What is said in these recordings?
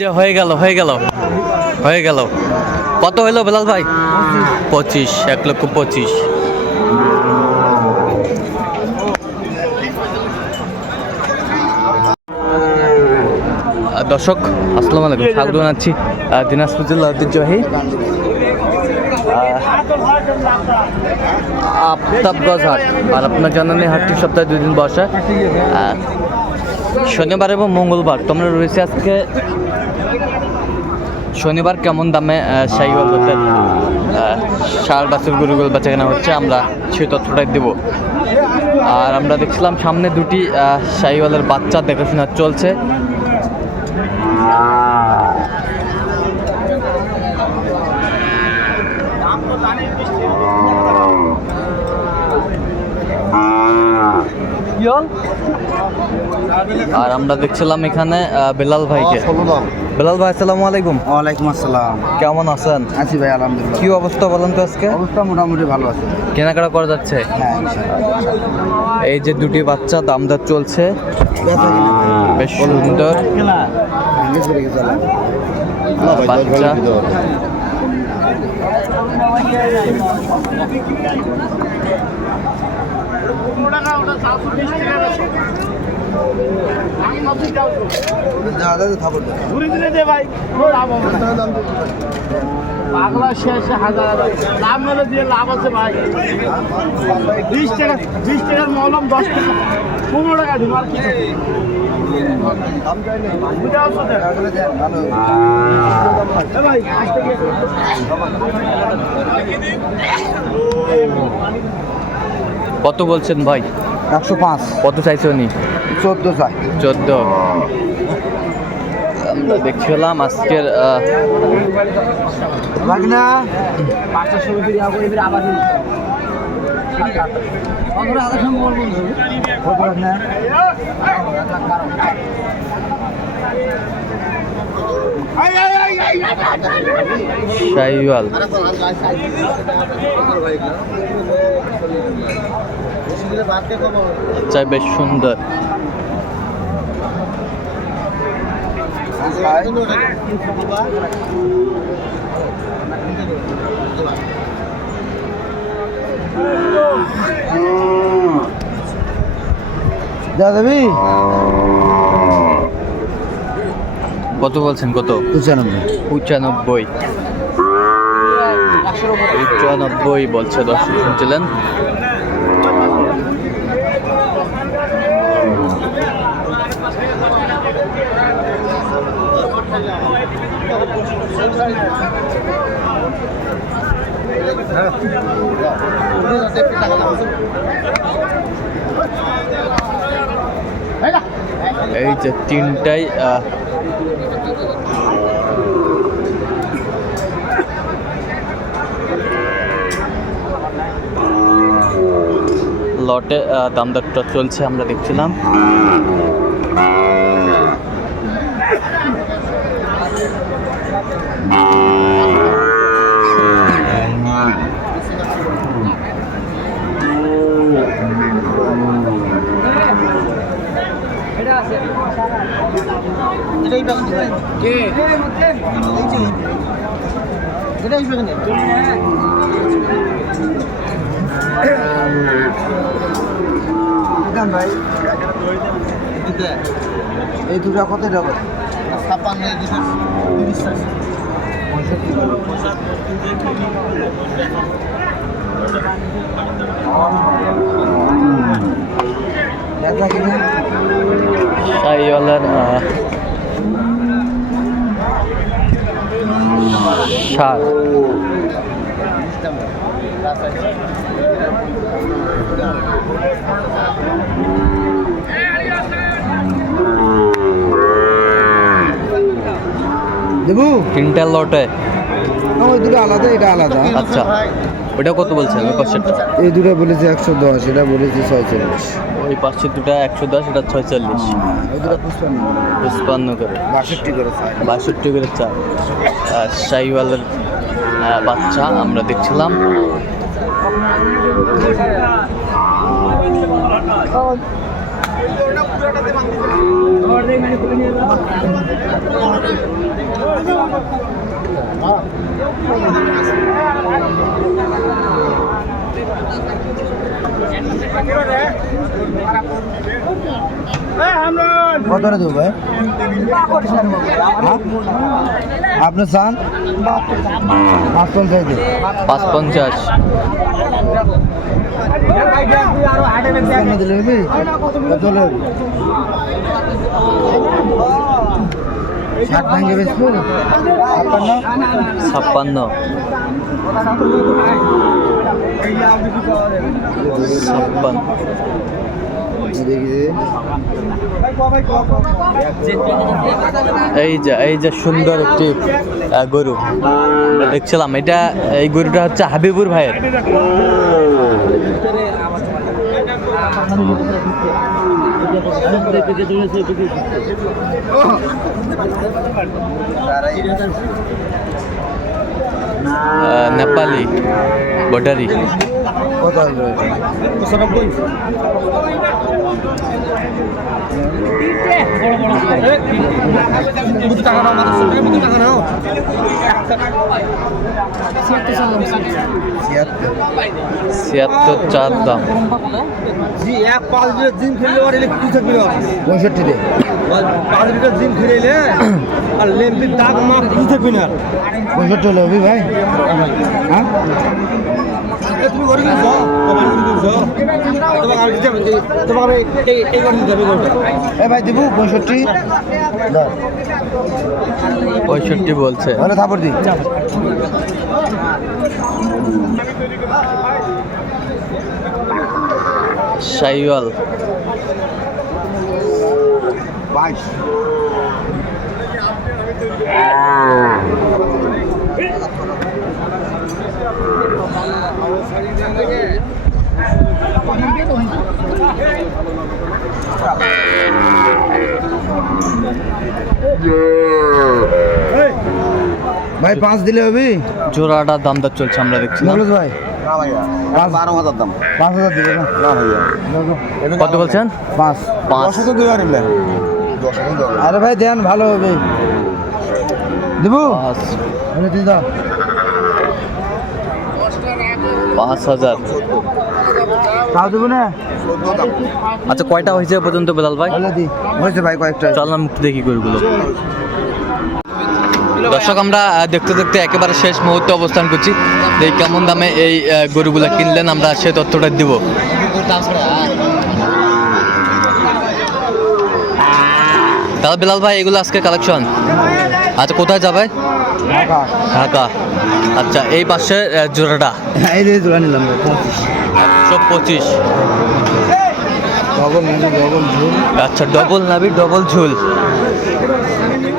যে হয়ে গেল হয়ে গেল হয়ে গেল। কত হইল বেলাল ভাই? পঁচিশ, এক লক্ষ পঁচিশ। দর্শক, আসসালামু আলাইকুম, স্বাগত জানাচ্ছি দিনাজপুর জেলা ঐতিহ্যবাহী আফতাবগঞ্জ হাট। আর আপনার জানেন হাটটি সপ্তাহে দুই দিন বসে। শনিবার এবং মঙ্গলবার, তোমরা রয়েছে আজকে শনিবার কেমন দামে শাহিওয়াল হতে সার বাছুর গরুগুলো বেচা কেনা হচ্ছে, আমরা সেই তথ্যটাই দেব। আর আমরা দেখছিলাম সামনে দুটি শাহিওয়ালের বাচ্চা দেখাশোনা চলছে। আর আমরা দেখছিলাম এখানে আহ, বেলাল ভাইকে। বেলাল ভাই আসসালামু আলাইকুম। ওয়ালাইকুম আসসালাম। কেমন আছেন? আছি ভাই আলহামদুলিল্লাহ। কি অবস্থা বলেন তো আজকে? অবস্থা মোটামুটি ভালো আছে। কেনাকাটা করা যাচ্ছে? হ্যাঁ এই যে দুটি বাচ্চা দামদার চলছে। বেশ সুন্দর। ভেঙে যা, যা, থাপড় ঘুরে দিলে দে ভাই কোনো লাভ হবে পাগলা শেষে হাজার হাজার। লাভ মেলে দিয়ে লাভ আছে ভাই। বিশ টাকা বিশ টাকার মলম দশ টাকা। পনেরো টাকা দিব আর কি ভাই টাকা। কত বলছেন ভাই? একশো পাঁচ। কত চাইছে উনি? চোদ্দ চাই। চোদ্দ। আমরা দেখছিলাম আজকের আহ, চাই বেশ সুন্দর। যাবি কত বলছেন কত? পঁচানব্বই। পঁচানব্বই। পঁচানব্বই বলছে দর্শক শুনছিলেন? এই যে তিনটাই লটে দামদারটা দাম দরটা চলছে আমরা দেখছিলাম। দেন ভাই এই দুটা কত টাকা বেচা কিনা শাহিওয়ালার আহ, সার। তিনটা লটে। ওই দুটো আলাদা এটা আলাদা। আচ্ছা। ওটা কত বলছেন? ওই পাশেরটা এই দুটো বলেছে একশো দশ এটা বলেছে ছয়চল্লিশ। ওই পাশের দুটা একশো দশ এটা ছয়চল্লিশ। ওই দুটো পুষ্পান্ন পুষ্পান্ন করে। বাষট্টি করে বাষট্টি করে আর শাহিওয়ালের বাচ্চা আমরা দেখছিলাম। কত দেবো ভাই? হ্যাঁ? চান? পাঁচ পঞ্চাশ পাঁচ পঞ্চাশ দিলে ছাপ্পান্ন। ছাপ্পান্ন। এই যে এই যে সুন্দর একটি গরু। দেখছিলাম, এটা, এই গরুটা হচ্ছে হাবিবুর ভাইয়ের। नेपाली भोटारी বর্ডারি কত হইল এটা ছিয়াত্তর চার দাম। পাঁচ লিটার জিম খেলে আর এলে কি থাকবে পঁয়ষট্টি দে পাঁচ লিটার জিম খেলে আর লেম্পির দাগ মাপ কি থাকবে না। পঁয়ষট্টি হলে ভাই। হ্যাঁ? তুমি করে দিচ্ছ তোমার এই এ ভাই দেবো পঁয়ষট্টি। পঁয়ষট্টি বলছে। তাহলে থাপড় দি সাইওয়াল। বাইশ। ভাই পাঁচ দিলে হবে? জোড়াটার দাম দর চলছে আমরা দেখছি নবলুস ভাই। বারো হাজার দাম। পাঁচ হাজার দিবে না? কত বলছেন? পাঁচ। পাঁচ। আরে ভাই দেন ভালো হবে। দেবো? পাঁচ হাজার। তাও দেবো না? আচ্ছা কয়টা হয়েছে পর্যন্ত বেলাল ভাই? হয়েছে ভাই কয়েকটা। চললাম দেখি গরুগুলো। দর্শক আমরা দেখতে দেখতে একেবারে শেষ মুহূর্তে অবস্থান করছি। এই কেমন দামে এই গরুগুলো কিনলেন আমরা সে তথ্যটা দিব। তাহলে বিলাল ভাই এগুলো আজকে কালেকশন আচ্ছা কোথায় যাবে? ঢাকা। আচ্ছা এই পাশে জোড়াটা? এই দিয়ে তুলে নিলাম সব পঁচিশ। ডবল ঝুল। আচ্ছা ডবল নাবি ডবল ঝুল।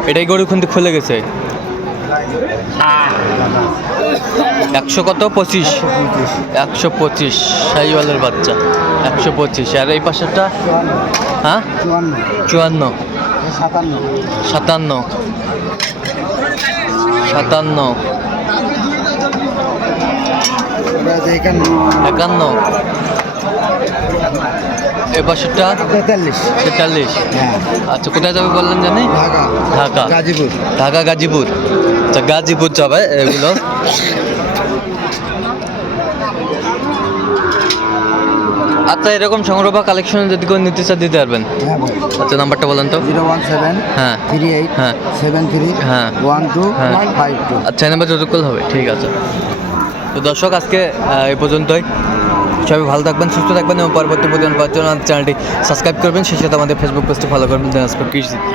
এটাই গরু কিন্তু খুলে গেছে। একশো কত? পঁচিশ। একশো পঁচিশ। সাইওয়ালের বাচ্চা। একশো পঁচিশ। আর এই পাশেরটা? হ্যাঁ? চুয়ান্ন। চুয়ান্ন। সাতান্ন। সাতান্ন। সাতান্ন। একান্ন। একান্ন এই পাশেরটা? তেতাল্লিশ। তেতাল্লিশ। হ্যাঁ। আচ্ছা কোথায় যাবে বললেন জানি? ঢাকা। ঢাকা। গাজীপুর। ঢাকা গাজীপুর। আচ্ছা গাজীপুর যাবে এগুলো। আচ্ছা এরকম সংগ্রহ বা কালেকশন যদি কেউ নিতে চান দিতে পারবেন? হ্যাঁ আচ্ছা নাম্বারটা বলেন তো। জিরো ওয়ান সেভেন হ্যাঁ। থ্রি এইট হ্যাঁ। সেভেন থ্রি হ্যাঁ। ওয়ান টু হ্যাঁ। Five two. আচ্ছা এই নাম্বার যতক্ষণ হবে। ঠিক আছে। তো দর্শক আজকে এ এই পর্যন্তই। সবাই ভালো থাকবেন সুস্থ থাকবেন এবং পরবর্তী প্রতিদিন পাওয়ার জন্য চ্যানেলটি সাবস্ক্রাইব করবেন। সেই সাথে আমাদের ফেসবুক পেজটি ফলো করবেন। দিনাজপুর কৃষি চিত্র।